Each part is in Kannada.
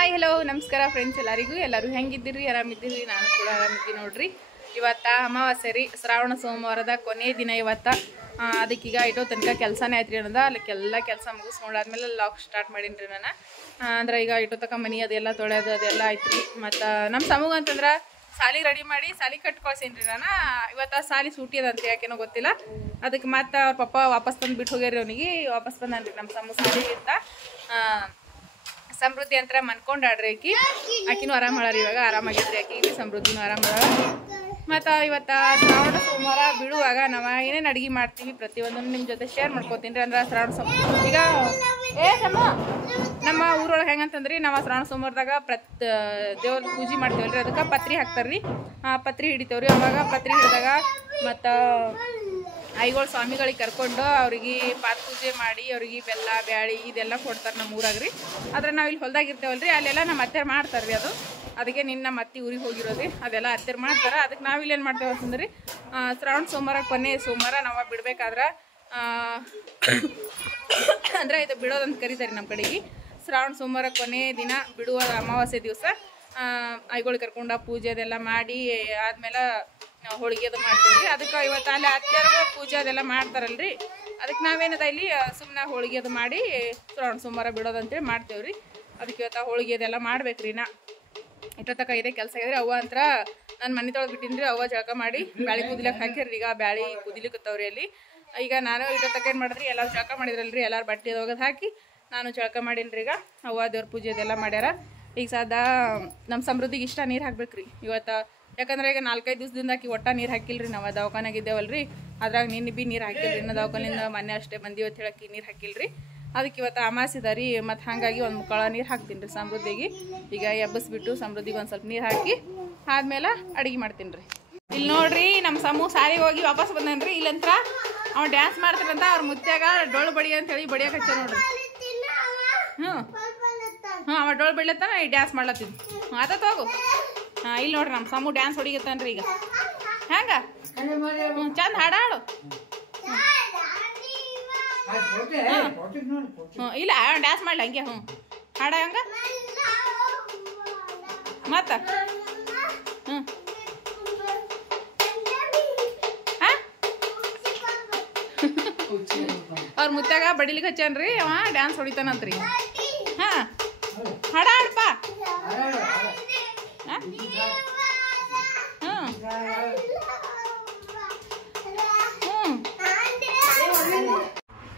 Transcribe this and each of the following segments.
ಹಾಯ್ ಹಲೋ ನಮಸ್ಕಾರ ಫ್ರೆಂಡ್ಸ್ ಎಲ್ಲರೂ ಹೆಂಗಿದ್ದೀರಿ ಆರಾಮಿದ್ದೀರಿ ನಾನು ಕೂಡ ಆರಾಮಿದ್ದೀನಿ ನೋಡ್ರಿ ಇವತ್ತ ಅಮಾವಾಸ್ಯೆ ರೀ ಶ್ರಾವಣ ಸೋಮವಾರದ ಕೊನೆ ದಿನ ಇವತ್ತ ಅದಕ್ಕೀಗ ಇಟೋ ತನಕ ಕೆಲಸನೇ ಆಯ್ತು ರೀ ಅನ್ನೋದ ಅಲ್ಲಕ್ಕೆಲ್ಲ ಕೆಲಸ ಮುಗಿಸ್ ನೋಡಾದ್ಮೇಲೆ ಲಾಕ್ ಸ್ಟಾರ್ಟ್ ಮಾಡೀನಿ ರೀ ನಾನು ಅಂದ್ರೆ ಈಗ ಇಟೋ ತನಕ ಮನೆ ಅದೆಲ್ಲ ತೊಳೆಯೋದು ಅದೆಲ್ಲ ಆಯ್ತು ರೀ ಮತ್ತು ನಮ್ಮ ಸಮೂಹ ಅಂತಂದ್ರೆ ಸಾಲಿ ರೆಡಿ ಮಾಡಿ ಸಾಲಿ ಕಟ್ಟು ಕಳ್ಸೀನಿ ರೀ ನಾನು ಇವತ್ತು ಸಾಲಿ ಸೂಟಿ ಅದಂತ ಯಾಕೇನೋ ಗೊತ್ತಿಲ್ಲ ಅದಕ್ಕೆ ಮತ್ತೆ ಅವ್ರ ಪಪ್ಪ ವಾಪಸ್ ತಂದು ಬಿಟ್ಟು ಹೋಗ್ಯಾರಿ ಅವನಿಗೆ ವಾಪಸ್ ಬಂದನ್ರಿ ನಮ್ಮ ಸಮೂಹ ಸಾಲಿ ಅಂತ ಸಮೃದ್ಧಿ ಅಂತ ಮನ್ಕೊಂಡಾಡ್ರಿ ಆಕಿನೂ ಆರಾಮ ಮಾಡಾರಿ ಇವಾಗ ಆರಾಮಾಗೈತ್ರಿ ಆಕಿ ಸಮೃದ್ಧಿನೂ ಆರಾಮ ಮತ್ತು ಇವತ್ತು ಶ್ರಾವಣ ಸೋಮವಾರ ಬಿಡುವಾಗ ನಾವು ಏನೇನು ಅಡುಗೆ ಮಾಡ್ತೀವಿ ಪ್ರತಿಯೊಂದನ್ನು ನಿಮ್ಮ ಜೊತೆ ಶೇರ್ ಮಾಡ್ಕೋತೀನಿ ರೀ ಅಂದ್ರೆ ಶ್ರಾವಣ ಸೋಮವಾರ ಈಗ ನಮ್ಮ ಊರೊಳಗೆ ಹೆಂಗಂತಂದ್ರಿ ನಾವು ಶ್ರಾವಣ ಸೋಮವಾರದಾಗ ದೇವ್ರ ಪೂಜೆ ಮಾಡ್ತೀವಲ್ರಿ ಅದಕ್ಕೆ ಪತ್ರಿ ಹಾಕ್ತಾರ್ರಿ ಪತ್ರಿ ಹಿಡಿತೇವ್ರಿ ಅವಾಗ ಪತ್ರಿ ಹಿಡಿದಾಗ ಮತ್ತು ಐಗಳು ಸ್ವಾಮಿಗಳಿಗೆ ಕರ್ಕೊಂಡು ಅವ್ರಿಗೆ ಪಾದ ಪೂಜೆ ಮಾಡಿ ಅವ್ರಿಗೆ ಬೆಲ್ಲ ಬ್ಯಾಳಿ ಇದೆಲ್ಲ ಕೊಡ್ತಾರೆ ನಮ್ಮ ಊರಾಗ್ರಿ ಆದ್ರೆ ನಾವು ಇಲ್ಲಿ ಹೊಲ್ದಾಗ ಇರ್ತೇವಲ್ರಿ ಅಲ್ಲೆಲ್ಲ ನಮ್ಮ ಅತ್ತೆರು ಮಾಡ್ತಾರ್ರಿ ಅದು ಅದಕ್ಕೆ ನಮ್ಮ ಅತ್ತಿ ಊರಿಗೆ ಹೋಗಿರೋದ್ರಿ ಅದೆಲ್ಲ ಅತ್ತೆರು ಮಾಡ್ತಾರೆ ಅದಕ್ಕೆ ನಾವು ಇಲ್ಲಿ ಏನು ಮಾಡ್ತೇವೆ ಅಂತಂದ್ರಿ ಶ್ರಾವಣ ಸೋಮವಾರ ಕೊನೆ ಸೋಮವಾರ ನಾವು ಬಿಡ್ಬೇಕಾದ್ರೆ ಅಂದ್ರೆ ಇದು ಬಿಡೋದಂತ ಕರೀತಾರೆ ನಮ್ಮ ಕಡೆಗೆ ಶ್ರಾವಣ ಸೋಮವಾರ ಕೊನೆ ದಿನ ಬಿಡುವ ಅಮಾವಾಸ್ಯೆ ದಿವಸ ಐಗಳಿಗೆ ಕರ್ಕೊಂಡು ಪೂಜೆ ಅದೆಲ್ಲ ಮಾಡಿ ಆದ್ಮೇಲೆ ನಾವು ಹೋಳಿಗೆ ಅದು ಮಾಡ್ತೀವಿ ಅದಕ್ಕೆ ಇವತ್ತು ಅಲ್ಲಿ ಅತ್ತೆರ್ಗ ಪೂಜೆ ಅದೆಲ್ಲ ಮಾಡ್ತಾರಲ್ರಿ ಅದಕ್ಕೆ ನಾವೇನದ ಇಲ್ಲಿ ಸುಮ್ಮನೆ ಹೋಳಿಗೆ ಅದು ಮಾಡಿ ಶ್ರಾವಣ ಸೋಮವಾರ ಬಿಡೋದಂತೇಳಿ ಮಾಡ್ತೇವ್ರಿ ಅದಕ್ಕೆ ಇವತ್ತು ಹೋಳಿಗೆ ಅದೆಲ್ಲ ಮಾಡ್ಬೇಕ್ರಿ ನಾ ಇಟ್ಟತಕ್ಕ ಇದೆ ಕೆಲಸ ಇದ್ರಿ ಅವ್ವ ಅಂತ ನಾನು ಮನೆ ತೊಳೆದು ಬಿಟ್ಟಿನ್ರಿ ಅವ್ವ ಜಳಕ ಮಾಡಿ ಬ್ಯಾಳಿ ಕುದಿಲಕ್ಕೆ ಹಾಕಿರ್ರಿ ಈಗ ಬ್ಯಾಳಿ ಕುದಿಲಿಕ್ಕತ್ತವ್ರಿ ಅಲ್ಲಿ ಈಗ ನಾನು ಇಟ್ಟತಕ್ಕ ಏನು ಮಾಡಿದ್ರಿ ಎಲ್ಲರೂ ಜಳಕ ಮಾಡಿದ್ರಲ್ರಿ ಎಲ್ಲರೂ ಬಟ್ಟೆ ಒಗದು ಹಾಕಿ ನಾನು ಜಳಕ ಮಾಡೀನ್ರಿ ಈಗ ಅವ್ವ ದೇವ್ರ ಪೂಜೆ ಅದೆಲ್ಲ ಮಾಡ್ಯಾರ ಈಗ ಸದಾ ನಮ್ಮ ಸಮೃದ್ಧಿಗೆ ಇಷ್ಟ ನೀರು ಹಾಕ್ಬೇಕ್ರಿ ಇವತ್ತು ಯಾಕಂದ್ರೆ ಈಗ 4-5 ದಿವಸದಿಂದ ಆಕಿ ಒಟ್ಟ ನೀರು ಹಾಕಿಲ್ರಿ ನಾವು ದವಾಖಾನಾಗಿದ್ದೇವಲ್ರಿ ಅದ್ರಾಗ ನಿನ್ನೆ ಬಿ ನೀರು ಹಾಕಿಲ್ರಿ ಇನ್ನು ದವಾಖಾನಿಂದ ಮೊನ್ನೆ ಅಷ್ಟೇ ಬಂದೀವಿ ಅಂತ ಹೇಳಕ್ಕೆ ನೀರು ಹಾಕಿಲ್ರಿ ಅದಕ್ಕೆ ಇವತ್ತು ಅಮಾಸಿದ ರೀ ಮತ್ತು ಹಾಗಾಗಿ ಒಂದು ಮುಕ್ಕಳ ನೀರು ಹಾಕ್ತೀನಿ ರೀ ಸಮೃದ್ಧಿಗೆ ಈಗ ಎಬ್ಬಸ್ಬಿಟ್ಟು ಸಮೃದ್ಧಿಗೆ ಒಂದು ಸ್ವಲ್ಪ ನೀರು ಹಾಕಿ ಆದ್ಮೇಲೆ ಅಡುಗೆ ಮಾಡ್ತೀನಿ ರೀ ಇಲ್ಲಿ ನೋಡ್ರಿ ನಮ್ಮ ಸಮೂಹ ಸಾಲಿಗೆ ಹೋಗಿ ವಾಪಸ್ ಬಂದನ್ರಿ ಇಲ್ಲಂತ್ರ ಅವ ಡ್ಯಾನ್ಸ್ ಮಾಡ್ತಾರಂತ ಅವ್ರ ಮುತ್ಯಾಗ ಡೊಳ್ಳು ಬಡಿ ಅಂತ ಹೇಳಿ ಬಡಿಯಕ್ಕೆ ಹಚ್ಚ ನೋಡ್ರಿ ಅವ ಡೊಳ್ಳು ಬಡಿಲತ್ತಾನ ಈ ಡ್ಯಾನ್ಸ್ ಮಾಡ್ಲತ್ತಿದ್ ಆತತ್ ಹೋಗು ಇಲ್ಲಿ ನೋಡ್ರಿ ನಮ್ಮ ಸಮೂಹ ಡ್ಯಾನ್ಸ್ ಹೊಡಿಗತ್ತಾನ್ರಿ ಈಗ ಹೆಂಗ ಚಂದ ಹಾಡಾಡು ಇಲ್ಲ ಡ್ಯಾನ್ಸ್ ಮಾಡ್ಲಿ ಹಂಗೆ ಹಾಡ ಹಂಗ ಮತ್ತ ಅವ್ರ ಮುತ್ಯಾಗ ಬಡಿಲಿಕ್ಕೆ ಹಚ್ಚಾನ್ರಿ ಅವ ಡ್ಯಾನ್ಸ್ ಹೊಡಿತಾನಂತ್ರಿ ಹಾಡಾಡಪ್ಪ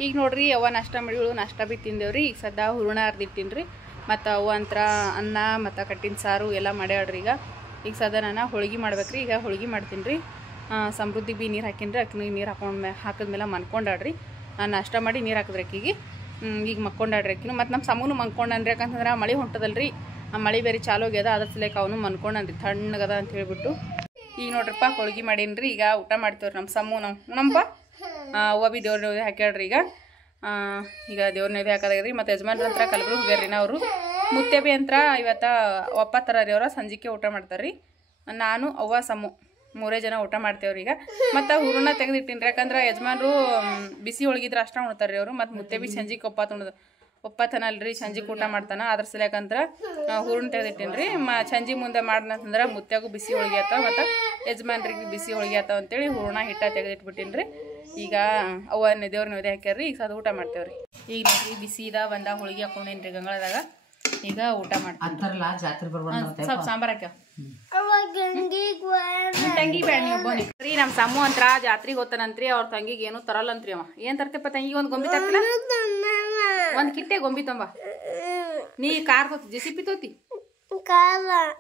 ಈಗ ನೋಡ್ರಿ ಅವ್ವ ನಾಷ್ಟ ಮಾಡಿಗಳು ನಾಷ್ಟ ಬಿ ತಿಂದೇವ್ರಿ ಈಗ ಸದ್ದ ಹೂರ್ಣ ಅರ್ದಿಟ್ಟಿನ್ರಿ ಮತ್ತು ಅವ್ವ ಅಂತರ ಅನ್ನ ಮತ್ತು ಕಟ್ಟಿನ ಸಾರು ಎಲ್ಲ ಮಾಡ್ಯಾಡ್ರಿ ಈಗ ಸದ್ದ ನಾನು ಹೋಳಿಗೆ ಮಾಡ್ಬೇಕ್ರಿ ಈಗ ಹೋಳಿಗೆ ಮಾಡ್ತೀನಿ ರೀ ಸಮೃದ್ಧಿಗೆ ಬಿ ನೀರು ಹಾಕಿನ್ರಿ ಅಕ್ಕಿನಿಗೆ ನೀರು ಹಾಕಿದ್ಮೇಲೆ ಮನ್ಕೊಂಡಾಡ್ರಿ ನಾನು ನಾಷ್ಟ ಮಾಡಿ ನೀರು ಹಾಕಿದ್ರಿ ಅಕ್ಕಿಗೆ ಈಗ ಮಕ್ಕೊಂಡಾಡ್ರಿ ಅಕ್ಕಿನು ಮತ್ತು ನಮ್ಮ ಸಮೂನು ಮನ್ಕೊಂಡನ್ರಿ ಯಾಕಂತಂದ್ರೆ ಮಳೆ ಹೊಂಟದಲ್ರಿ ಆ ಮಳೆ ಬೇರೆ ಚಾಲು ಆಗ್ಯದ ಅದ್ರ ಸಲಕ್ಕೆ ಅವನು ಮನ್ಕೊಂಡನ್ರಿ ತಣ್ಣಗದ ಅಂತ ಹೇಳ್ಬಿಟ್ಟು ಈಗ ನೋಡ್ರಪ್ಪ ಹೋಳಿಗೆ ಮಾಡೀನ್ರಿ ಈಗ ಊಟ ಮಾಡ್ತೇವ್ರಿ ನಮ್ಮ ಸಮೂಹ ನಾವು ನಮ್ಮಪ್ಪ ಅವ್ವ ಬಿ ದೇವ್ರ ನೈವೇದ್ಯ ಹಾಕ್ಯಾಡ್ರಿ ಈಗ ದೇವ್ರ ನೈವೇದ್ಯ ಹಾಕೋದಾಗ್ರಿ ಮತ್ತು ಯಜಮಾನ್ರ ಹತ್ರ ಕಲಬುರ್ಗಿ ಹೋಗ್ಯಾರ್ರಿ ಅವರು ಮುತ್ತೆ ಬಿ ಅಂತ ಇವತ್ತು ಒಪ್ಪತ್ತರ ರೀ ಅವ್ರ ಸಂಜಿಕೆ ಊಟ ಮಾಡ್ತಾರೆ ರೀ ನಾನು ಅವ್ವ ಸಮು 3 ಜನ ಊಟ ಮಾಡ್ತೇವ್ರಿ ಈಗ ಮತ್ತು ಹೂರಣ ತೆಗೆದಿಟ್ಟಿನ್ರಿ ಯಾಕಂದ್ರೆ ಯಜಮಾನ್ರು ಬಿಸಿ ಒಳಗಿದ್ರೆ ಅಷ್ಟ ಉಣ್ತಾರ್ರಿ ಅವರು ಮತ್ತು ಮುತ್ತೆ ಬಿ ಸಂಜಿಗೆ ಒಪ್ಪತ್ತನಲ್ರಿ ಸಂಜಿಗೆ ಊಟ ಮಾಡ್ತಾನ ಅದ್ರ ಸಲಕಂತ್ರ ಹೂರಣ ತೆಗೆದಿಟ್ಟಿನ್ರಿ ಸಂಜೆ ಮುಂದೆ ಮಾಡ್ನಂತಂದ್ರೆ ಮುತ್ಯಾಗೂ ಬಿಸಿ ಹೋಳಿಗೆ ಆತಾವ ಮತ್ತು ಯಜಮಾನ್ರಿಗೆ ಬಿಸಿ ಹೋಳಿಗೆ ಆತಾವ ಅಂತೇಳಿ ಹೂರಣ ಹಿಟ್ಟ ತೆಗೆದಿಟ್ಬಿಟ್ಟಿನ್ರಿ ಈಗ ಅವ್ವ ದೇವ್ರ ನೈವೇದ್ಯ ಹಾಕ್ಯಾರ್ರಿ ಈಗ ಸದ ಊಟ ಮಾಡ್ತೇವ್ರಿ ಈಗ ನೋಡ್ರಿ ಬಿಸಿದ ಬಂದ ಹೋಳಿಗೆ ಹಾಕೊಂಡೇನ್ರಿ ಗಂಗಳದಾಗ ಈಗ ಊಟ ಮಾಡ್ತೀನಿ ಸ್ವಲ್ಪ ಸಾಂಬಾರ್ ಹಾಕ್ಯಾವ ತಂಗಿ ಬೇಡ ನೀವು ಬಂದ್ರಿ ನಮ್ಮ ಸಮೂಹ ಅಂತ್ರ ಜಾತ್ರೆಗೆ ಹೋಗ್ತಾನಂತ್ರಿ ಅವ್ರ ತಂಗಿಗೆ ಏನು ತರಲ್ಲಂತ್ರಿ ಅವ ಏನ್ ತರ್ತಪ್ಪ ತಂಗಿಗೆ ಒಂದು ಗೊಂಬಿ ತರ್ತಿಲ್ಲ ಒಂದ್ ಕಿಟ್ಟೆ ಗೊಂಬಿ ತೊಂಬ ನೀ ಕಾರ್ ತೊತಿ ಜೆಸಿಪಿ ತೋತಿ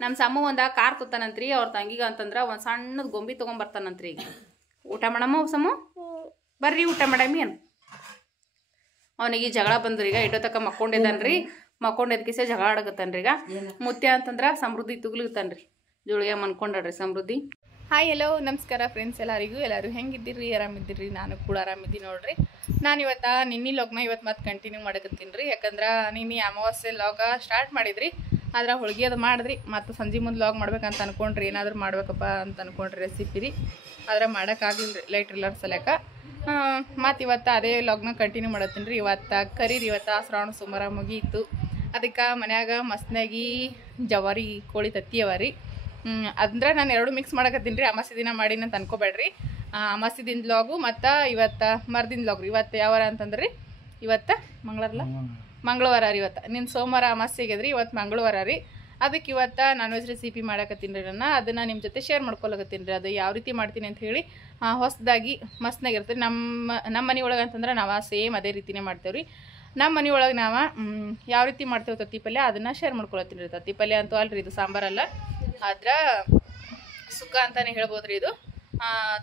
ನಮ್ಮ ಸಮೂಹ ಒಂದ ಕಾರ್ ತೊತ್ತಾನಂತ್ರಿ ಅವ್ರ ತಂಗಿಗ ಅಂತಂದ್ರ ಒಂದ್ ಸಣ್ಣದ್ ಗೊಂಬಿ ತಗೊಂಬರ್ತಾನಂತ್ರಿ ಈಗ ಊಟ ಮಾಡಮ್ಮ ಸಮೂಹ ಬರ್ರಿ ಊಟ ಮಾಡಮ್ಮಿ ಏನ್ ಅವನಿಗೆ ಜಗಳ ಬಂದ್ರಿ ಈಗ ಇಡೋತಕ್ಕ ಮಕ್ಕೊಂಡಿದ್ದಾನ್ರಿ ಮಕ್ಕೊಂಡದಕ್ಕೆ ಜಗಳ ಆಡಕತ್ತಾನ್ರಿ ಈಗ ಮುತ್ಯ ಅಂತಂದ್ರ ಸಮೃದ್ಧಿ ತುಗ್ಲಿಗತ್ತಾನ್ರಿ ಜೋಳಿಗೆ ಮನ್ಕೊಂಡ್ರಿ ಸಮೃದ್ಧಿ ಹಾಯ್ ಹಲೋ ನಮಸ್ಕಾರ ಫ್ರೆಂಡ್ಸ್ ಎಲ್ಲರೂ ಹೆಂಗಿದ್ದೀರಿ ಆರಾಮಿದ್ದೀರಿ ನಾನು ಕೂಡ ಆರಾಮಿದ್ದೀನಿ ನೋಡ್ರಿ ನಾನು ಇವತ್ತು ನಿನ್ನೆ ಲಾಗ್ನ ಇವತ್ತು ಮತ್ತೆ ಕಂಟಿನ್ಯೂ ಮಾಡಕತ್ತೀನಿ ರೀ ಯಾಕಂದ್ರೆ ನಿನ್ನೆ ಅಮಾವಾಸ್ಯೆ ಲಾಗ ಸ್ಟಾರ್ಟ್ ಮಾಡಿದ್ರಿ ಆದ್ರೆ ಹೋಳಿಗೆ ಅದು ಮಾಡಿದ್ರಿ ಮತ್ತು ಸಂಜೆ ಮುಂದೆ ಲಾಗ್ ಮಾಡ್ಬೇಕಂತ ಅನ್ಕೊಂಡ್ರಿ ಏನಾದರೂ ಮಾಡ್ಬೇಕಪ್ಪ ಅಂತ ಅನ್ಕೊಂಡ್ರಿ ರೆಸಿಪಿ ರೀ ಆದ್ರೆ ಮಾಡೋಕ್ಕಾಗಲಿಲ್ಲ ರೀ ಲೈಟ್ ಇಲ್ಲರ್ ಸಲಕ ಮತ್ತು ಇವತ್ತು ಅದೇ ಲಾಗ್ನ ಕಂಟಿನ್ಯೂ ಮಾಡತ್ತೀನಿ ರೀ ಇವತ್ತು ಕರೀರಿ ಇವತ್ತು ಶ್ರಾವಣ ಸೋಮವಾರ ಮುಗೀತು ಅದಕ್ಕೆ ಮನ್ಯಾಗ ಮಸ್ನಾಗಿ ಜವಾರಿ ಕೋಳಿ ತತ್ತಿ ಅವ ರೀ. ಅಂದ್ರೆ ನಾನು ಎರಡು ಮಿಕ್ಸ್ ಮಾಡಕತ್ತೀನಿ ರೀ. ಅಮಾಸಿ ದಿನ ಮಾಡೀನಿ ಅಂತ ಅನ್ಕೋಬೇಡ್ರಿ. ಅಮಾಸಿ ದಿನ ಲಾಗು ಮತ್ತು ಇವತ್ತು ಮರ್ದಿನ ಲಾಗ್ರಿ. ಇವತ್ತು ಯಾವಾರ ಅಂತಂದ್ರಿ, ಇವತ್ತು ಮಂಗಳವಾರ ರೀ. ಇವತ್ತು ನಿನ್ನ ಸೋಮವಾರ ಅಮಾಸಿಗೆದ್ರಿ, ಇವತ್ತು ಮಂಗಳವಾರ ರೀ. ಅದಕ್ಕೆ ಇವತ್ತು ನಾನ್ ವೆಜ್ ರೆಸಿಪಿ ಮಾಡಕತ್ತೀನಿ ರೀ. ಅದನ್ನು ನಿಮ್ಮ ಜೊತೆ ಶೇರ್ ಮಾಡ್ಕೊಳಕತ್ತೀನಿ ರೀ. ಅದು ಯಾವ ರೀತಿ ಮಾಡ್ತೀನಿ ಅಂತ ಹೇಳಿ ಹೊಸದಾಗಿ ಮಸ್ತಾಗಿರ್ತೀರಿ. ನಮ್ಮ ಮನೆ ಒಳಗೆ ಅಂತಂದ್ರೆ ನಾವು ಸೇಮ್ ಅದೇ ರೀತಿನೇ ಮಾಡ್ತೇವೆ ರೀ. ನಮ್ಮ ಮನೆ ಒಳಗೆ ನಾವು ಯಾವ ರೀತಿ ಮಾಡ್ತೇವೆ ತತ್ತಿ ಪಲ್ಯ ಅದನ್ನು ಶೇರ್ ಮಾಡ್ಕೊಳತ್ತೀನಿ ರೀ. ತತ್ತಿ ಪಲ್ಯ ಅಂತೂ ಅಲ್ರಿ, ಇದು ಸಾಂಬಾರಲ್ಲ, ಆದ್ರೆ ಸುಕ್ಕ ಅಂತಾನೆ ಹೇಳ್ಬೋದು ರೀ. ಇದು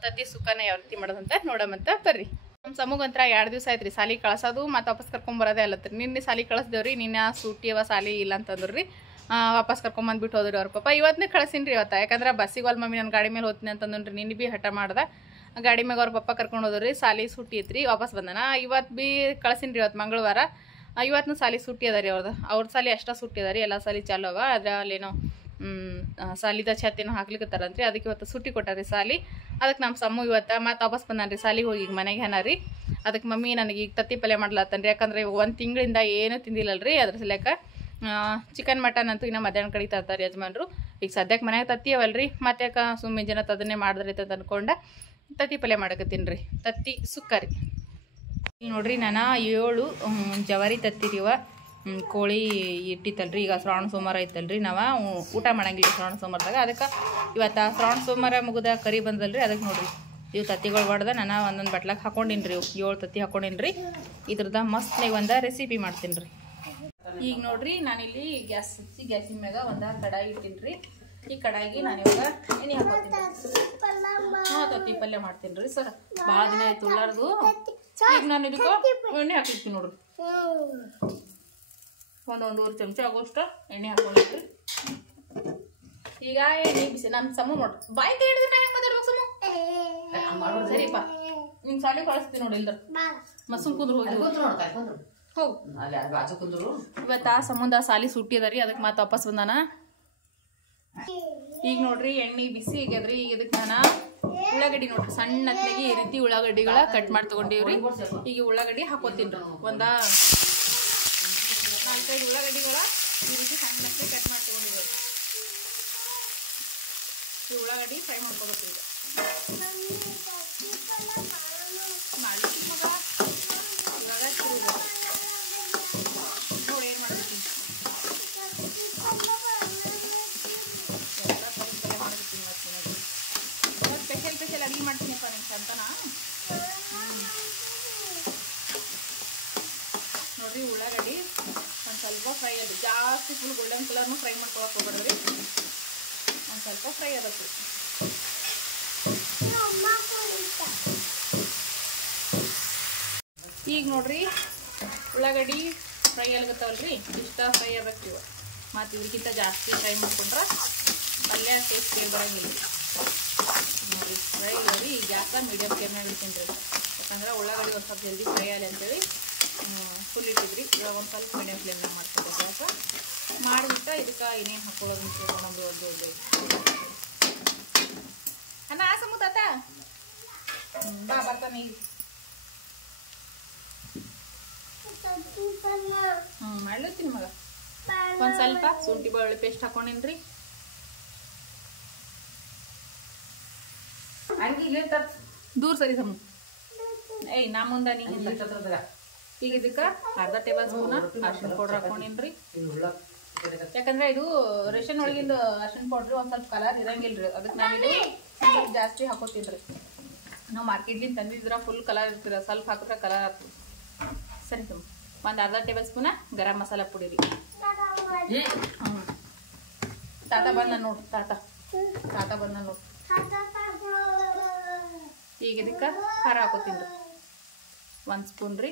ತತ್ತಿ ಸುಕ್ಕನ ಯಾವ ರೀತಿ ಮಾಡೋದಂತ ನೋಡಮಂತ ಬರ್ರಿ. ನಮ್ಮ ಸಮೂಗಂತ್ರ 2 ದಿವಸ ಆಯ್ತು ರೀ ಸಾಲಿ ಕಳ್ಸೋದು ಮತ್ತು ವಾಪಸ್ ಕರ್ಕೊಂಬರೋದೇ ಅಲ್ಲತ್ರಿ. ನಿನ್ನೆ ಸಾಲಿ ಕಳಿಸ್ದೇವ್ರಿ. ನಿನ್ನೆ ಸೂಟಿ ಅವ ಸಾಲಿ ಇಲ್ಲ ಅಂತಂದ್ರು ರೀ. ವಾಪಸ್ ಕರ್ಕೊಂಬಂದ್ಬಿಟ್ಟು ಹೋದ್ರಿ ಅವ್ರ ಪಾಪ. ಇವತ್ತೇ ಕಳ್ಸೀನಿ ರೀ. ಇವತ್ತು ಯಾಕಂದ್ರೆ ಬಸ್ಸಿಗೆ ಹೋಲ್ ಮಮ್ಮಿ ನಾನು ಗಾಡಿ ಮೇಲೆ ಹೋಗ್ತೀನಿ ಅಂತಂದ್ರಿ. ನಿನ್ನೆ ಭೀ ಹಠ ಮಾಡ್ದೆ. ಗಾಡಿ ಮ್ಯಾಗ ಅವ್ರ ಪಪ್ಪ ಕರ್ಕೊಂಡು ಹೋದ್ರಿ. ಸಾಲಿ ಸೂಟಿ ಐತ್ರಿ, ವಾಪಸ್ ಬಂದನ. ಇವತ್ತು ಭೀ ಕಳ್ಸೀನಿ ರೀ. ಇವತ್ತು ಮಂಗಳವಾರ. ಇವತ್ತು ಸಾಲಿ ಸೂಟಿ ಅದ ರೀ ಅವ್ರ ಸಾಲಿ ಅಷ್ಟ ಸೂಟಿ ಅದ ರೀ. ಎಲ್ಲ ಸಾಲಿ ಚಾಲು ಅವ. ಅದ್ರಲ್ಲೇನೋ ಸಾಲಿದ ಛತ್ತೇನೋ ಹಾಕ್ಲಿಕ್ಕತ್ತಾರಂತ್ರಿ. ಅದಕ್ಕೆ ಇವತ್ತು ಸೂಟಿ ಕೊಟ್ಟಾರಿ ಸಾಲಿ. ಅದಕ್ಕೆ ನಮ್ಮ ಸಮ್ಮು ಇವತ್ತು ಮತ್ತೆ ವಾಪಸ್ ಬಂದಾನ ರೀ. ಸಾಲಿಗೆ ಹೋಗಿ ಈಗ ಮನೆಗೆ ಹನ ರೀ. ಅದಕ್ಕೆ ಮಮ್ಮಿ ನನಗೆ ಈಗ ತತ್ತಿ ಪಲ್ಯ ಮಾಡ್ಲತ್ತನ್ರಿ. ಯಾಕಂದ್ರೆ 1 ತಿಂಗಳಿಂದ ಏನೂ ತಿಂದಿಲ್ಲಲ್ರಿ. ಅದ್ರ ಸಲಕ ಚಿಕನ್ ಮಟನ್ ಅಂತೂ ಇನ್ನು ಮಧ್ಯಾಹ್ನ ಕಡೆ ತರ್ತಾರೆ ಯಜಮಾನ್ರು. ಈಗ ಸದ್ಯಕ್ಕೆ ಮನ್ಯಾಗ ತತ್ತಿ ಅವಲ್ರಿ, ಮತ್ತೆ ಯಾಕೆ ಸುಮ್ಮನೆ ಜನ ಅದನ್ನೇ ಮಾಡಿದ್ರೈತೆ ಅಂತ ಅಂದ್ಕೊಂಡೆ ತತ್ತಿ ಪಲ್ಯ ಮಾಡಕತ್ತೀನಿ ರೀ. ತತ್ತಿ ಸುಕ್ಕ ರೀ. ಇಲ್ಲಿ ನೋಡ್ರಿ, ನಾನು 7 ಜವಾರಿ ತತ್ತಿರಿವ ಕೋಳಿ ಇಟ್ಟಿತ್ತಲ್ರಿ. ಈಗ ಶ್ರಾವಣ ಸೋಮವಾರ ಐತಲ್ರಿ, ನಾವು ಊಟ ಮಾಡಂಗಿಲ್ಲ ಶ್ರಾವಣ ಸೋಮವಾರದಾಗ. ಅದಕ್ಕೆ ಇವತ್ತು ಶ್ರಾವಣ ಸೋಮವಾರ ಮುಗಿದ ಕರಿ ಬಂದಲ್ರಿ. ಅದಕ್ಕೆ ನೋಡ್ರಿ ಇವು ತತ್ತಿಗಳು ಹೊಡೆದ ನಾನು ಒಂದೊಂದು ಬಟ್ಲಾಗ ಹಾಕೊಂಡಿನಿ ರೀ. 7 ತತ್ತಿ ಹಾಕೊಂಡಿನಿ ರೀ. ಇದ್ರದ ಮಸ್ತ್ನಾಗ ಒಂದು ರೆಸಿಪಿ ಮಾಡ್ತೀನಿ ರೀ. ಈಗ ನೋಡ್ರಿ, ನಾನಿಲ್ಲಿ ಗ್ಯಾಸ್ ಹಚ್ಚಿ ಗ್ಯಾಸಿನ ಮ್ಯಾಗ ಒಂದು ಕಡಾಯಿ ಇಟ್ಟಿನಿ ರೀ. ಈ ಕಡಾಯಿಗೆ ನಾನು ಇವಾಗ ಎಣ್ಣೆ ಹಾಕೋತೀನಿ. ತತ್ತಿ ಪಲ್ಯ ಮಾಡ್ತೀನಿ ರೀ. ಸರ್ ಭಾಳ ದಿನ ಆಯ್ತು ಉಳ್ಳಾರ್ದು. ಈಗ ನಾನು ಇದಕ್ಕೆ ಎಣ್ಣೆ ಹಾಕಿರ್ತೀನಿ ನೋಡ್ರಿ. ಒಂದೂವರೆ ಚಮಚ ಆಗೋಷ್ಟು ಎಣ್ಣೆ ಹಾಕೊಂಡಿದ್ರಿ. ಈಗ ಎಣ್ಣೆ ಬಿಸಿ ನಮ್ಮ ಸಮೂ ನೋಡ್ರಿ. ಬಾಯಿ ಹಿಡಿದ್ರೆ ನಾ ಹೆಂಗೆ ಮಾತಾಡ್ಬೇಕು ಸಮೂ? ಸರಿಪ್ಪ, ನಿಮ್ ಸಾಲಿ ಕಳಿಸ್ತೀನಿ ನೋಡಿ. ಇಲ್ದ್ರ ಮಸುಮ್ ಕುಂದ್ರು ಹೋಗಿ ಹೋಗು. ಇವತ್ತ ಸಂಬಂಧ ಸಾಲಿ ಸುಟ್ಟಿ ಅದ ರೀ. ಅದಕ್ಕೆ ಮತ್ತೆ ವಾಪಸ್ ಬಂದಾನ. ಈಗ ನೋಡ್ರಿ ಎಣ್ಣೆ ಬಿಸಿ ಆಗ್ಯದ್ರಿ. ಈಗ ಇದಕ್ಕೆ ನಾನು ಉಳ್ಳಾಗಡ್ಡಿ ನೋಡ್ರಿ ಸಣ್ಣತ್ನಾಗಿ ಈ ರೀತಿ ಉಳ್ಳಾಗಡ್ಡಿಗಳ ಕಟ್ ಮಾಡಿ ತಗೊಂಡಿವ್ರಿ. ಈಗ ಉಳ್ಳಾಗಡ್ಡಿ ಹಾಕೋತೀನಿ ರೀ. ಒಂದು 4-5 ಉಳ್ಳಾಗಡ್ಡಿಗಳ ಈ ರೀತಿ ಸಣ್ಣಕ್ಕೆ ಕಟ್ ಮಾಡಿ ತಗೊಂಡಿವ್ರಿ. ಈ ಉಳ್ಳಾಗಡ್ಡಿ ಫ್ರೈ ಮಾಡ್ಕೋಬೇಕು. ಈಗ ಮಾಡಿ ಮಗ ಇವಾಗ ನೋಡಿ ಏನು ಮಾಡಬೇಕು. ಎಲ್ಲ ಪಲ್ಯ ಮಾಡ್ತೀನಿ. ಸ್ಪೆಷಲ್ ಅಡುಗೆ ಮಾಡ್ತೀನಿಪ್ಪ ನಿಮ್ಗೆ ಅಂತನಾ. ನೋಡ್ರಿ ಉಳ್ಳಾಗಡ್ಡಿ ಒಂದು ಸ್ವಲ್ಪ ಫ್ರೈ ಅದು. ಜಾಸ್ತಿ ಫುಲ್ ಗೋಲ್ಡನ್ ಕಲರ್ನು ಫ್ರೈ ಮಾಡ್ಕೊಳಕ್ಕೆ ಹೋಗ್ಬೇಡ್ರಿ. ಒಂದು ಸ್ವಲ್ಪ ಫ್ರೈ ಅದಕ್ಕೆ. ಈಗ ನೋಡ್ರಿ ಉಳ್ಳಾಗಡ್ಡಿ ಫ್ರೈ ಆಗತ್ತವಲ್ರಿ, ಇಷ್ಟ ಫ್ರೈ ಆಗಬೇಕು ಇವ. ಮತ್ತು ಇದಕ್ಕಿಂತ ಜಾಸ್ತಿ ಫ್ರೈ ಮಾಡ್ಕೊಂಡ್ರೆ ಪಲ್ಯ ಟೇಸ್ಟ್ ಬರೋಂಗಿಲ್ಲ ನೋಡ್ರಿ. ಫ್ರೈ ಇಲ್ಲರಿ. ಈಗ ಗ್ಯಾಸ ಮೀಡಿಯಮ್ ಫ್ಲೇಮ್ನಾಗ ಇಡ್ತೀನಿ ರೀ. ಯಾಕಂದ್ರೆ ಉಳ್ಳಾಗಡ್ಡಿ ಒಂದು ಸ್ವಲ್ಪ ಜಲ್ದಿ ಫ್ರೈ ಆಗಲಿ ಅಂತೇಳಿ ಫುಲ್ ಇಟ್ಟಿದ್ರಿ. ಇವಾಗ ಒಂದು ಸ್ವಲ್ಪ ಮೀಡಿಯಮ್ ಫ್ಲೇಮ್ನಾಗ ಮಾಡ್ಕೊಬೇಕು. ಗ್ಯಾಸ ಮಾಡಿಬಿಟ್ಟು ಇದಕ್ಕೆ ಏನೇನು ಹಾಕೊಳ್ಳೋದು ಅಂತ ಒಂದು ಅನ್ನ ಆಸಮು ತಾತ ಬಾ ಬರ್ತಾನೆ ಈಗ. ಮಾಡ್ಲತ್ತೀನಿ ಮಗ. ಒಂದು ಸ್ವಲ್ಪ ಶುಂಠಿ ಬೆಳ್ಳುಳ್ಳಿ ಪೇಸ್ಟ್ ಹಾಕೊಂಡಿನ್ರಿ. ದೂರ ಸರಿ ಸಮ ಏಯ್ ನಾ ಮುಂದ ನೀ. ಈಗ ಇದಕ್ಕೆ ಅರ್ಧ ಟೇಬಲ್ ಸ್ಪೂನ್ ಅರ್ಶಿನ ಪೌಡ್ರ್ ಹಾಕೊಂಡಿನ್ರಿ. ಯಾಕಂದ್ರೆ ಇದು ರೇಷನ್ ಒಳಗಿಂದ ಅರ್ಶಿನ ಪೌಡ್ರಿ ಒಂದು ಸ್ವಲ್ಪ ಕಲರ್ ಇರಂಗಿಲ್ರಿ. ಅದಕ್ಕೆ ನಾನಿದು ಸ್ವಲ್ಪ ಜಾಸ್ತಿ ಹಾಕೋತೀನಿ. ನಾವು ಮಾರ್ಕೆಟ್ಲಿಂದ ತಂದಿದ್ರ ಫುಲ್ ಕಲರ್ ಇರ್ತೀರ, ಸ್ವಲ್ಪ ಹಾಕಿದ್ರೆ ಕಲರ್ ಆಗ್ತದೆ. ಸರಿ ತುಂಬ ಒಂದು ಅರ್ಧ ಟೇಬಲ್ ಸ್ಪೂನ ಗರಂ ಮಸಾಲ ಪುಡಿ ರೀ. ತಾತ ಬಂದ ನೋಡ್ರಿ. ತಾತ ಬಂದ ನೋಡ್ರಿ. ಈಗ ಇದಕ್ಕೆ ಖಾರ ಹಾಕೋತೀನಿ ರೀ. 1 ಸ್ಪೂನ್ ರೀ.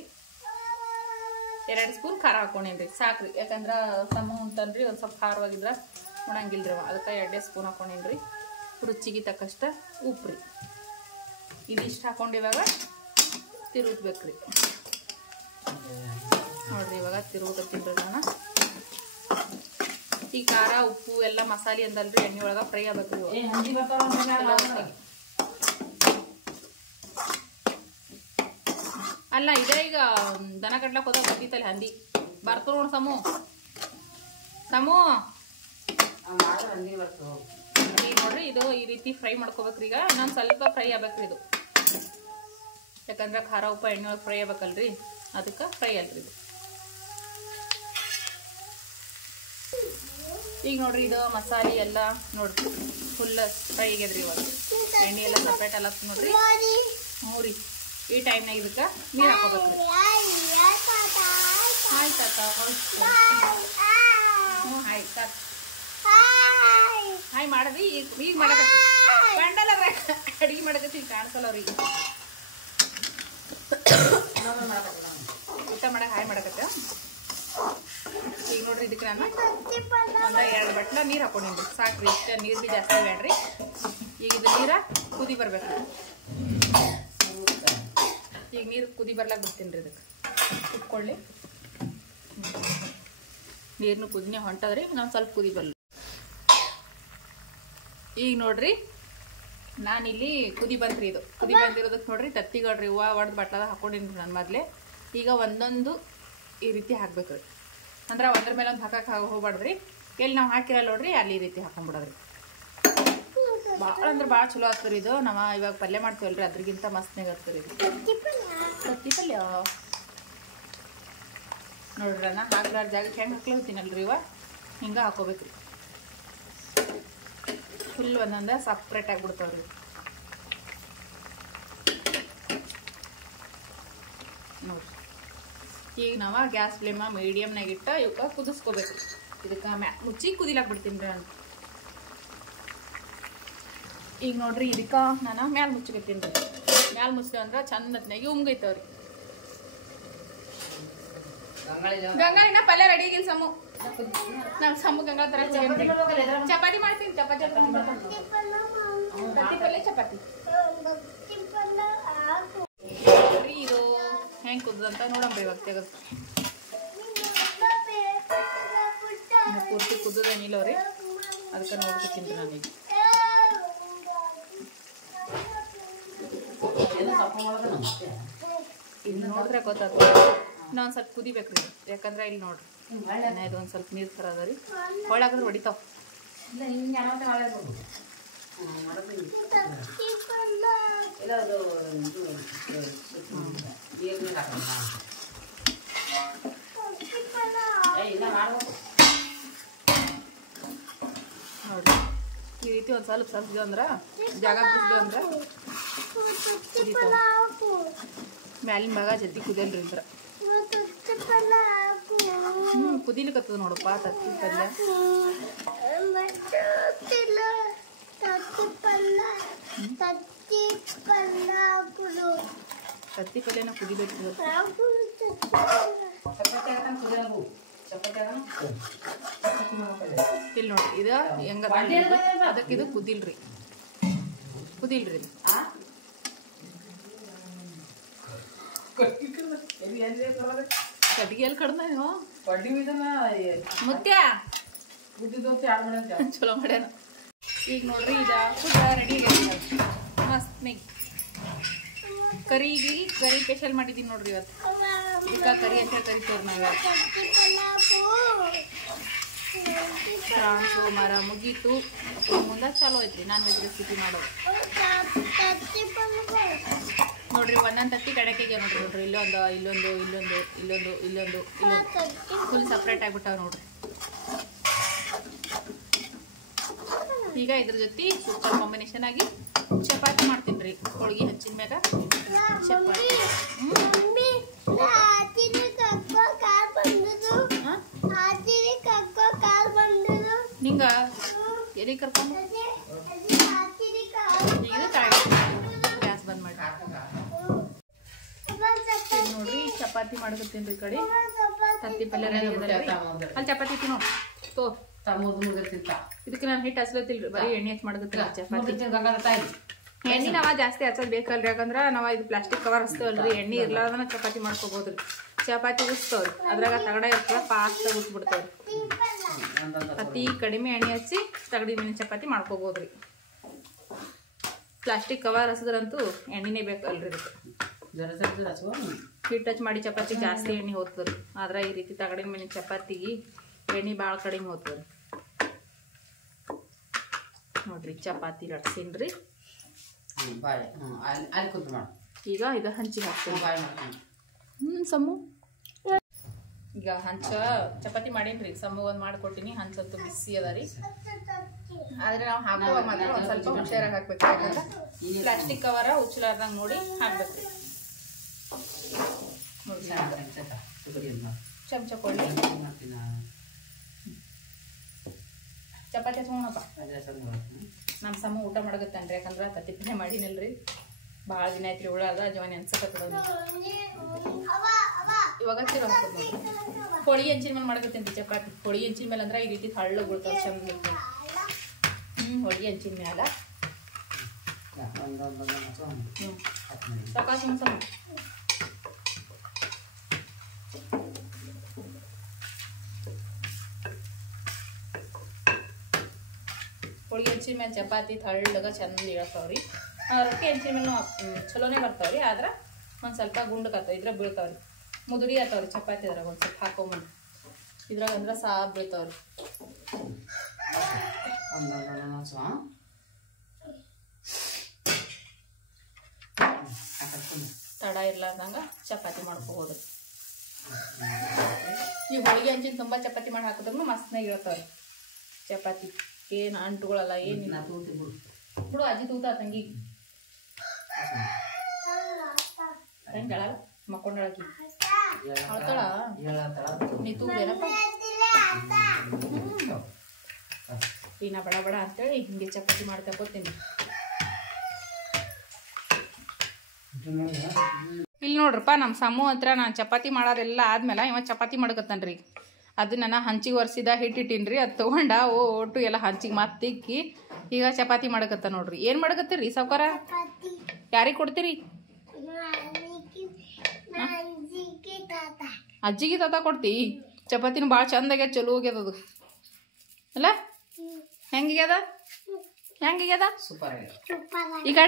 2 ಸ್ಪೂನ್ ಖಾರ ಹಾಕೊಂಡೇನ್ರಿ. ಸಾಕ್ರಿ. ಯಾಕಂದ್ರೆ ಸಮ ಅಂತನ್ರಿ ಒಂದು ಸ್ವಲ್ಪ ಖಾರವಾಗಿದ್ರೆ ಉಣಂಗಿಲ್ರಿ. ಅದಕ್ಕೆ 2 ಸ್ಪೂನ್ ಹಾಕೊಂಡೇನ್ರಿ. ರುಚಿಗೆ ತಕ್ಕಷ್ಟ ಉಪ್ಪು ರೀ. ಇದಿಷ್ಟು ಹಾಕೊಂಡಿವಾಗ ತಿರುಗ್ಬೇಕ್ರಿ. ನೋಡ್ರಿ ಇವಾಗ ತಿರುಗತ್ತೀನಿ ನಾನು. ಈ ಖಾರ ಉಪ್ಪು ಎಲ್ಲ ಮಸಾಲೆ ಅಂದಲ್ರಿ ಎಣ್ಣೆ ಒಳಗೆ ಫ್ರೈ ಆಗಬೇಕು. ಅಲ್ಲ ಇದೇ ಈಗ ದನ ಕಟ್ಲಕ್ಕೆ ಹೋದಾಗ ಬಂದಿತ್ತಲ್ಲ ಹಂದಿ ಬರ್ತು ನೋಡ್ ಸಮು. ಸಮೂ ಈಗ ನೋಡ್ರಿ ಇದು ಈ ರೀತಿ ಫ್ರೈ ಮಾಡ್ಕೋಬೇಕ್ರಿ. ಈಗ ಇನ್ನೊಂದು ಸ್ವಲ್ಪ ಫ್ರೈ ಆಗ್ಬೇಕ್ರಿ ಇದು, ಯಾಕಂದ್ರೆ ಖಾರ ಉಪ್ಪು ಎಣ್ಣೆ ಒಳಗೆ ಫ್ರೈ ಆಗ್ಬೇಕಲ್ರಿ, ಅದಕ್ಕೆ ಫ್ರೈ ಅಲ್ರಿ ಇದು. ಈಗ ನೋಡ್ರಿ ಇದು ಮಸಾಲೆ ಎಲ್ಲ ನೋಡ್ರಿ ಫುಲ್ ಫ್ರೈ ಆಗ್ಯದ್ರಿ. ಇವಾಗ ಎಣ್ಣೆ ಎಲ್ಲ ಸಪ್ರೇಟ್ ಎಲ್ಲ ನೋಡ್ರಿ. ಹ್ಞೂ ರೀ, ಈ ಟೈಮ್ನಾಗ ಇದಕ್ಕೆ ನೀರು ಹಾಕೋಬೇಕ್ರಿ. ಆಯ್ತಾತ ಹ್ಞೂ ಆಯ್ತು ಹಾಯ್ ಮಾಡದ್ರಿ. ಈಗ ಮಾಡಕತ್ತಿ ಕಂಡಲ್ಲ ಅಡಿಗೆ ಮಾಡಕತ್ತಿ ಕಾಣಿಸಲ್ಲ ಅವ್ರಿಗೆ. ಊಟ ಮಾಡಕ್ಕೆ ಹಾಯ್ ಮಾಡಕತ್ತ. ಈಗ ನೋಡ್ರಿ ಇದಕ್ಕೆ ನಾನು ಒಂದು 2 ಬಟ್ಲ ನೀರು ಹಾಕೊಂಡಿನಿ ಸಾಕ್ರಿ. ಇಷ್ಟ ನೀರು ಭೀ ಜಾಸ್ತಿ ಬೇಡ್ರಿ. ಈಗ ಇದು ನೀರ ಕುದಿ ಬರ್ಬೇಕು. ಈಗ ನೀರು ಕುದಿ ಬರ್ಲಾಕ್ ಬಿಡ್ತೀನಿ ರೀ. ಇದಕ್ಕೆ ಕುತ್ಕೊಳ್ಳಿ. ನೀರನ್ನು ಕುದಿನೇ ಹೊಂಟದ್ರಿ. ನಾನು ಸ್ವಲ್ಪ ಕುದಿ ಬರ್ಲಿ. ಈಗ ನೋಡ್ರಿ ನಾನಿಲ್ಲಿ ಕುದಿ ಬಂತ್ರಿ. ಇದು ಕುದಿ ಬಂದಿರೋದಕ್ಕೆ ನೋಡ್ರಿ ತತ್ತಿಗಳ್ರಿ ಹೂವು ಒಡ್ದು ಬಟ್ಲದ ಹಾಕೊಂಡಿನಿ ನಾನು ಮೊದಲೇ. ಈಗ ಒಂದೊಂದು ಈ ರೀತಿ ಹಾಕ್ಬೇಕ್ರಿ. ಅಂದ್ರೆ ಒಂದ್ರ ಮೇಲೆ ಒಂದು ಹಾಕಕ್ಕೆ ಹೋಗ್ಬಾರ್ದ್ರಿ. ಎಲ್ಲಿ ನಾವು ಹಾಕಿರಲ್ಲ ನೋಡ್ರಿ ಅಲ್ಲಿ ಈ ರೀತಿ ಹಾಕೊಂಡ್ಬಿಡೋದ್ರಿ. ಭಾಳ ಅಂದ್ರೆ ಭಾಳ ಚಲೋ ಆಗ್ತರಿ ಇದು. ನಾವು ಇವಾಗ ಪಲ್ಯ ಮಾಡ್ತೀವಲ್ರಿ ಅದ್ರಗಿಂತ ಮಸ್ತ್ನಾಗ ಆಗ್ತರಿ ಇದು ತತ್ತಿ ಪಲ್ಯ. ನೋಡ್ರಿ ನಾ ಹಾಕ್ಲಾರ ಜಾಗಕ್ಕೆ ಹೆಂಗೆ ಹಾಕ್ಲತ್ತೀನಲ್ರಿ ಇವ ಹಿಂಗೆ ಹಾಕೋಬೇಕ್ರಿ. ಫುಲ್ ಒಂದೊಂದ ಸಪ್ರೇಟ್ ಆಗಿಬಿಡ್ತಾವ್ರಿ. ನೋಡ್ರಿ ಈಗ ನಾವು ಗ್ಯಾಸ್ ಫ್ಲೇಮ ಮೀಡಿಯಮ್ನಾಗ ಇಟ್ಟು ಇವಕ್ಕೆ ಕುದಿಸ್ಕೋಬೇಕು. ಇದಕ್ಕೆ ಮುಚ್ಚಿ ಕುದಿಲಾಕ್ ಬಿಡ್ತೀನಿ ರೀ ನಾನು. ಈಗ ನೋಡ್ರಿ ಇದಕ್ಕೆ ನಾನು ಮ್ಯಾಲೆ ಮುಚ್ಚಕತ್ತೀನಿ ರೀ. ಮ್ಯಾಲೆ ಮುಚ್ಚಿದೆ ಅಂದ್ರೆ ಚಂದತ್ನಾಗಿ ಉಮ್ಗೈತವ್ರಿ. ಗಂಗಾಳಿನ ಪಲ್ಯ ರೆಡಿ ಆಗಿಲ್ಲ ಸಮು. ನಾವು ಸಮು ಗಂಗಾ ತರ ಚಪಾತಿ ಮಾಡ್ತೀನಿ. ಚಪಾತಿ ತತ್ತಿ ಪಲ್ಯ ಚಪಾತಿ ಇದು ಹೆಂಗೆ ಕುದ್ದಂತ ನೋಡಂಬ್ರಿ. ಇವಾಗ ತೆಗೆದು ಪೂರ್ತಿ ಕುದ್ದದೇನಿಲ್ಲವ್ರಿ, ಅದಕ್ಕೆ ನೋಡ್ಕೊತೀನಿ ನಾನೀಗ. ಇದು ನೋಡಿದ್ರೆ ಗೊತ್ತಾಗ್ತದೆ. ಇನ್ನೊಂದು ಸ್ವಲ್ಪ ಕುದಿಬೇಕ್ರಿ. ಯಾಕಂದ್ರೆ ಇಲ್ಲಿ ನೋಡ್ರಿ ಇದು ಒಂದು ಸ್ವಲ್ಪ ನೀರು ಥರ ಅದ ರೀ. ಹೊಳಾಗಂದ್ರೆ ಹೊಡಿತಾವ. ನೋಡ್ರಿ ಈ ರೀತಿ ಒಂದು ಸ್ವಲ್ಪ ಇದು ಅಂದ್ರೆ ಜಾಗ ಬಿಡಿಸಿದೆ ಅಂದ್ರೆ ಕುದಿತಾವ. ಮ್ಯಾಲಿನ ಭಾಗ ಜಲ್ದಿ ಕುದಿಯಲ್ರಿ ಅಂದ್ರೆ ಕುದಿಲಿಕ್ಕತ್ತದ ನೋಡಪ್ಪ ತತ್ತಿ ಪಲ್ಯ. ತತ್ತಿ ಪಲ್ಯನ ಕುದಿಬೇಕು. ಇಲ್ಲಿ ನೋಡ್ರಿ ಇದು ಹೆಂಗ ಅದಕ್ಕೆ ಇದು ಕುದಿಲ್ರಿ. ಕಟ್ಟಿಗೆ ಎಲ್ಲಿ ಕಡ್ದ ನೀವು ಮುತ್ಯ ಚಲೋ ಮಾಡ್ಯಾನ. ಈಗ ನೋಡ್ರಿ ಇದು ರೆಡಿ ಆಗೈತಿ ಮಸ್ತ್ನಾಗಿ. ಕರಿ ಸ್ಪೆಷಲ್ ಮಾಡಿದ್ದೀನಿ ನೋಡ್ರಿ ಇವತ್ತು. ಇದಕ್ಕೆ ಕರಿ ಅಂತ ಕರಿತೇವ್ರಿ ನಾವು. ಫ್ರಾನ್ಸು ಮರ ಮುಗೀತು. ಮುಂದೆ ಚಲೋ ಐತ್ರಿ ನಾನ್ ವೆಜ್ ರೆಸಿಪಿ ಮಾಡೋದು. ನೋಡ್ರಿ ಒಂದೊಂದು ತತ್ತಿ ಕಡಕೆಗೆ ನೋಡ್ರಿ ಇಲ್ಲೊಂದು ಫುಲ್ ಸಪ್ರೇಟ್ ಆಗಿಬಿಟ್ಟಾವ ನೋಡ್ರಿ. ಈಗ ಇದ್ರ ಜೊತೆ ಸೂಪರ್ ಕಾಂಬಿನೇಷನ್ ಆಗಿ ಚಪಾತಿ ಮಾಡ್ತೀನಿ ರೀ. ಹೋಳಿಗೆ ಹಚ್ಚಿನ ಮ್ಯಾಗ ಚಪಾತಿ. ನಿಂಗ ಎಲ್ಲಿ ಕರ್ಕೊಂಡು ಗ್ಯಾಸ್ ಬಂದ್ ಮಾಡಿ ನೋಡ್ರಿ ಚಪಾತಿ ಮಾಡಕತ್ತೀನಿ ರೀ. ಈ ಕಡೆ ತತ್ತಿ ಪಲ್ಯ ರೆಡಿ ಅದಲ್ರಿ. ಅಲ್ಲಿ ಚಪಾತಿ ತಿನ್ನೋ ತೋ ಇದಕ್ಕೆ ನಾನು ಹಿಟ್ಟು ಹಚ್ಲತ್ತಿಲ್ರಿ. ಬರೀ ಎಣ್ಣೆ ಹಚ್ಚಿ ಮಾಡಕತ್ತಿಲ್ಲ ಚಪಾತಿ. ಎಣ್ಣೆ ನಾವ ಜಾಸ್ತಿ ಹಚ್ಚೋದು ಬೇಕಲ್ರಿ. ಯಾಕಂದ್ರೆ ನಾವು ಇದು ಪ್ಲಾಸ್ಟಿಕ್ ಕವರ್ ಹಚ್ತೇವಲ್ರಿ. ಎಣ್ಣೆ ಇರ್ಲಾರ್ದನ ಚಪಾತಿ ಮಾಡ್ಕೋಬೋದ್ರಿ. ಚಪಾತಿ ಉಸ್ತಾವ್ರಿ ಅದ್ರಾಗ ತಗಡ ಇರ್ತದ ಫಾಸ್ಟ್ ಉಸ್ಬಿಡ್ತಾವ್ರಿ. ಅತಿ ಕಡಿಮೆ ಎಣ್ಣೆ ಹಚ್ಚಿ ತಗಡಿ ಮೀನಿನ ಚಪಾತಿ ಮಾಡ್ಕೋಬೋದ್ರಿ. ಪ್ಲಾಸ್ಟಿಕ್ ಕವರ್ ಹಸಿದ್ರಂತೂ ಎಣ್ಣೆನೇ ಬೇಕಲ್ರಿ. ಇದಕ್ಕೆ ಹಿಟ್ಟು ಹಚ್ಚಿ ಮಾಡಿ ಚಪಾತಿ ಜಾಸ್ತಿ ಎಣ್ಣೆ ಹೋಗ್ತದ್ರಿ. ಆದ್ರೆ ಈ ರೀತಿ ತಗಡಿನ ಮೀನಿನ ಚಪಾತಿಗೆ ಎಣ್ಣೆ ಭಾಳ ಕಡಿಮೆ ಹೋಗ್ತದೆ ನೋಡ್ರಿ. ಚಪಾತಿ ಲಟ್ಸೀನ್ರಿ. ಈಗ ಇದು ಹಂಚಿ ಹಾಕ್ತೀನಿ. ಸಮ್ಮು ಈಗ ಚಪಾತಿ ಮಾಡೀನಿ. ಸಮ್ಮು ಒಂದು ಮಾಡಿಕೊಟ್ಟಿನಿ. ಹಂಚಂತೂ ಬಿಸಿ ಅದ ರೀ. ಆದ್ರೆ ನಾವು ಹಾಕುವಾಗ ಮಾತ್ರ ಒಂದು ಸ್ವಲ್ಪ ಹುಷಾರಾಗಿ ಹಾಕ್ಬೇಕು. ಯಾಕಂದ್ರೆ ಪ್ಲಾಸ್ಟಿಕ್ ಕವರ ಉಚ್ಚಲಾರ್ದಂಗೆ ನೋಡಿ ಹಾಕ್ಬೇಕು. ಚಮಚ ಕೊಡ್ಲಿ. ಚಪಾತಿ ಹಚ್ಕೊಳಪ್ಪ. ನಮ್ಮ ಸಮ ಊಟ ಮಾಡಕತ್ತನ್ರಿ. ಯಾಕಂದ್ರೆ ತತ್ತಿಪ್ಪನೆ ಮಾಡಿನಲ್ರಿ. ಭಾಳ ದಿನ ಐತ್ರಿ. ಉಳ್ಳಾಗ ಜವಾನಿ ಅನ್ಸಕತ್ತದ. ಇವಾಗ ಚಿರೋ ಹಾಕೋದು ನೋಡ್ರಿ. ಹೋಳಿಗೆ ಹಂಚಿನ ಮೇಲೆ ಮಾಡಕತ್ತೇನ್ರಿ ಚಪಾತಿ. ಹೋಳಿಗೆ ಹಂಚಿನ ಮೇಲೆ ಅಂದ್ರೆ ಈ ರೀತಿ ಹಳ್ಳ ಬೀಳ್ತಾವೆ ಚಂದ. ಹೋಳಿಗೆ ಹಂಚಿನ ಮ್ಯಾಲ ಸಾಕಾಶ ಸಮ ಹೋಳಿಗೆ ಹಂಚಿನ ಮೇಲೆ ಚಪಾತಿ ಹಳ್ಳಗ ಚಂದ ಇಳತಾವ್ರಿ. ರೊಟ್ಟಿ ಹಂಚಿನ ಮೇಲೆ ಚಲೋನೇ ಬರ್ತಾವ್ರಿ. ಆದ್ರೆ ಒಂದು ಸ್ವಲ್ಪ ಗುಂಡಕತ್ತಾವ. ಇದ್ರಾಗ ಬೀಳ್ತಾವ್ರಿ. ಮುದುಡಿ ಆತಾವ್ರಿ ಚಪಾತಿ. ಅದ್ರಾಗ ಒಂದು ಸ್ವಲ್ಪ ಹಾಕೊಂಬಂದು ಇದ್ರಾಗ ಅಂದ್ರೆ ಸಾಬ್ ಬೀಳ್ತಾವ್ರಿ. ತಡ ಇರ್ಲಾರ್ದಂಗ ಚಪಾತಿ ಮಾಡ್ಕೋಬೋದ್ರಿ. ಈ ಹೋಳಿಗೆ ಹಂಚಿನ ತುಂಬ ಚಪಾತಿ ಮಾಡಿ ಹಾಕಿದ್ರು ಮಸ್ತ್ನಾಗ ಇಳ್ತಾವ್ರಿ ಚಪಾತಿ. ಏನು ಅಂಟುಗಳಲ್ಲ ಏನಿಲ್ಲ. ಬಿಡು ಅಜ್ಜಿ ತೂತ ತಂಗಿ ಹೆಂಗೆ ಹೇಳಲ್ಲ ಮಕ್ಕೊಂಡಳಕಿ ಅಳ್ತಾಳ. ನೀ ತೂದೇನಪ್ಪ ಈಗ ನಾ ಬಡ ಬಡ ಅಂತೇಳಿ ಹಿಂಗೆ ಚಪಾತಿ ಮಾಡ್ತಾ ಕೊಡ್ತೀನಿ. ಇಲ್ಲಿ ನೋಡ್ರಪ್ಪ ನಮ್ಮ ಸಮ್ಮು ಹತ್ರ ನಾನು ಚಪಾತಿ ಮಾಡೋದೆಲ್ಲ ಆದ್ಮೇಲೆ ಇವ ಚಪಾತಿ ಮಾಡ್ಕತ್ತಾನ್ರಿ. ಅದು ನಾನು ಹಂಚಿಗೆ ಒರೆಸಿದ ಹಿಟ್ಟಿಟ್ಟಿನ್ರಿ. ಅದು ತೊಗೊಂಡ ಒಟ್ಟು ಎಲ್ಲ ಹಂಚಿಗೆ ಮತ್ತೆ ತಿಕ್ಕಿ ಈಗ ಚಪಾತಿ ಮಾಡಕತ್ತ ನೋಡ್ರಿ. ಏನು ಮಾಡಕತ್ತೀರಿ ಸಾವ್ಕಾರ? ಯಾರಿಗೆ ಕೊಡ್ತೀರಿ? ಅಜ್ಜಿಗೆ ತಾತ ಕೊಡ್ತಿ? ಚಪಾತಿನ ಭಾಳ ಚಂದಾಗ್ಯದ, ಚಲೋ ಹೋಗ್ಯದ ಅಲ್ಲ? ಹೆಂಗ್ಯಾದ ಹೆಂಗ್ಯಾದ? ಈಗ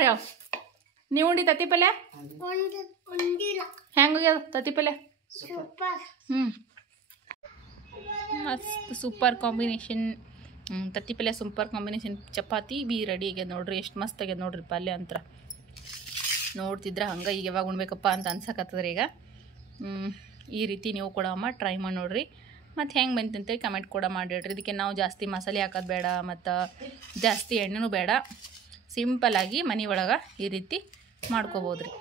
ನೀವು ಉಂಡಿ ತತ್ತಿ ಪಲ್ಯ ಹೆಂಗ್ಯಾದ? ತತ್ತಿ ಪಲ್ಯ ಮಸ್ತ್ ಸೂಪರ್ ಕಾಂಬಿನೇಷನ್. ತತ್ತಿ ಪಲ್ಯ super combination. Chapati be ready ಆಗ್ಯದ ನೋಡ್ರಿ. ಎಷ್ಟು ಮಸ್ತ್ ಆಗ್ಯದ ನೋಡ್ರಿ ಪಲ್ಯ ಅಂತ. ನೋಡ್ತಿದ್ರೆ ಹಂಗೆ ಈಗ ಯಾವಾಗ ಉಣ್ಬೇಕಪ್ಪ ಅಂತ ಅನ್ಸಕತ್ತದ್ರಿ. ಈಗ ಈ ರೀತಿ ನೀವು ಕೂಡ ಅಮ್ಮ ಟ್ರೈ ಮಾಡಿ ನೋಡ್ರಿ. ಮತ್ತು ಹೆಂಗೆ ಬಂತಂತೇಳಿ ಕಮೆಂಟ್ ಕೂಡ ಮಾಡಿಡ್ರಿ. ಇದಕ್ಕೆ ನಾವು ಜಾಸ್ತಿ ಮಸಾಲೆ ಹಾಕೋದು ಬೇಡ ಮತ್ತು ಜಾಸ್ತಿ ಎಣ್ಣೆನೂ ಬೇಡ. ಸಿಂಪಲ್ಲಾಗಿ ಮನೆ ಒಳಗೆ ಈ ರೀತಿ ಮಾಡ್ಕೋಬೋದ್ರಿ.